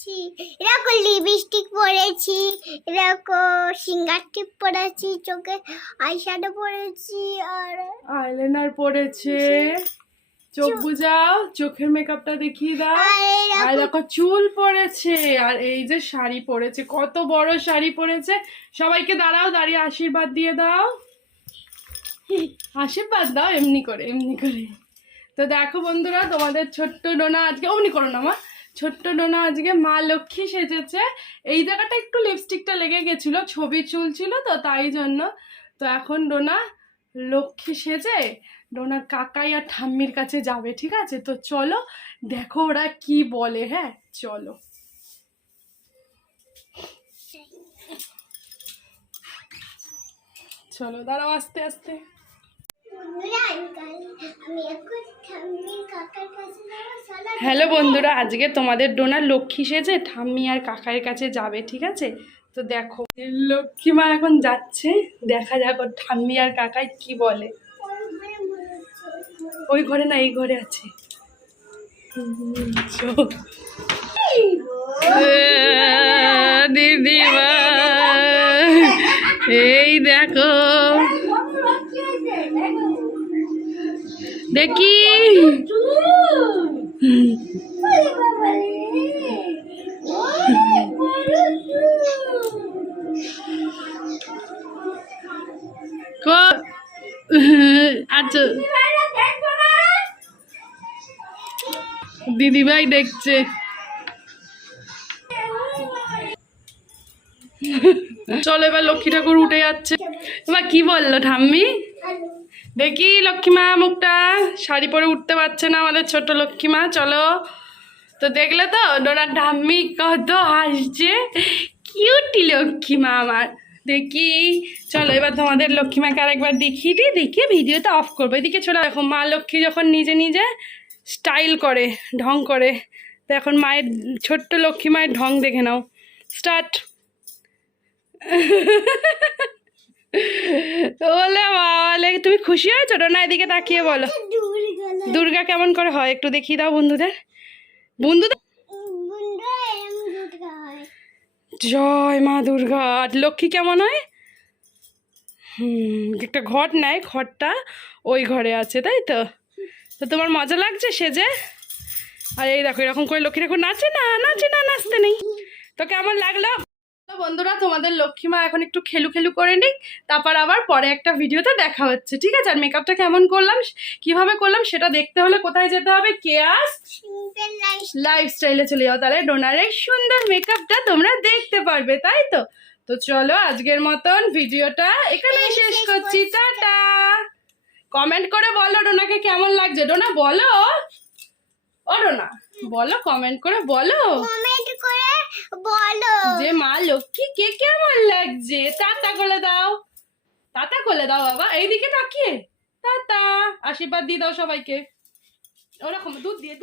পরেছি, এরকম লিপস্টিক পরেছি, এরকম সিঙ্গার টিপ পরেছি, চোখে আইশ্যাডো পরেছি, আর আইলাইনার পরেছে। চোখ বুঝাও, চোখের মেকআপটা দেখিয়ে দাও। আর দেখো চুল পরেছে, আর এই যে শাড়ি পরেছে, কত বড় শাড়ি পরেছে। সবাইকে দাঁড়াও, দাঁড়িয়ে আশীর্বাদ দিয়ে দাও। আশীর্বাদ দাও এমনি করে, এমনি করে। তো দেখো বন্ধুরা, তোমাদের ছোট্ট ডোনা আজকে অমনি করো না মা, ছোট্ট ডোনা আজকে মা লক্ষ্মী সেজেছে। এই জায়গাটা একটু লিপস্টিকটা লেগে গেছিল, ছবি চুল ছিল তো তাই জন্য। তো এখন ডোনা লক্ষ্মী সেজে ডোনার কাকাই আর ঠাম্মির কাছে যাবে, ঠিক আছে? তো চলো দেখো ওরা কি বলে। হ্যাঁ চলো। চলো দাঁড়াও, আস্তে আস্তে। হ্যালো বন্ধুরা, আজকে তোমাদের ডোনা লক্ষ্মী সেজে ঠাম্মি আর কাকার কাছে যাবে, ঠিক আছে? তো দেখো লক্ষ্মী মা এখন যাচ্ছে, দেখা যাক ওর ঠাম্মি আর কাকাই কি বলে। ওই ঘরে না, এই ঘরে আছে। দিদি এই দেখো, দেখি আচ্ছা দিদিভাই দেখছে। চলো এবার লক্ষ্মী ঠাকুর উঠে যাচ্ছে। এবার কি বললো ঠাম্মি? দেখি লক্ষ্মীমা মুখটা, শাড়ি পরে উঠতে পারছে না আমাদের ছোট লক্ষ্মীমা। চলো। তো দেখলে তো ডোনার ঠাম্মি কত হাসছে, কিউটি লক্ষ্মীমা আমার। দেখি চলো এবার তোমাদের লক্ষ্মীমাকে আরেকবার দেখিয়ে দিই, দেখিয়ে ভিডিওটা অফ করবো। এদিকে চলো, দেখো মা লক্ষ্মী যখন নিজে নিজে স্টাইল করে, ঢং করে, তো এখন মায়ের, ছোট্ট লক্ষ্মী মায়ের ঢং দেখে নাও। স্টার্ট। বলে বাবা, তুমি খুশি হয়েছো ডোনা? এদিকে তাকিয়ে বলো দুর্গা কেমন করে হয় একটু দেখিয়ে দাও বন্ধুদের। জয় মা দুর্গা। লক্ষ্মী কেমন হয়? একটা ঘট নেয়, ঘরটা ওই ঘরে আছে, তাই তো? তো তোমার মজা লাগছে সেজে? আর এই দেখো এরকম করে লক্ষ্মী ঠাকুর নাচে না, নাচে না, নাচতে নেই। তো কেমন লাগলো বন্ধুরা? তোমাদের লক্ষ্মীমা এখন একটু খেলু খেলু করে নিক, তারপর আবার পরে একটা ভিডিওতে দেখা হচ্ছে, ঠিক আছে? আর মেকআপটা কেমন করলাম, কিভাবে করলাম সেটা দেখতে হলে কোথায় যেতে হবে? কেয়াস লাইফস্টাইলে চলে যাও, তাহলে ডোনার এই সুন্দর মেকআপটা তোমরা দেখতে পারবে, তাই তো? তো চলো আজকের মতন ভিডিওটা এখানেই শেষ করছি। টাটা। কমেন্ট করে বলো ডোনাকে কেমন লাগছে। ডোনা বলো, ও ডোনা বলো, কমেন্ট করে বলো, যে মা লক্ষ্মী কে কেমন লাগছে। টাটা করে দাও, টাটা করে দাও বাবা, এইদিকে তাকিয়ে টাটা। আশীর্বাদ দিয়ে দাও সবাইকে, ওরকম দুধ দিয়ে।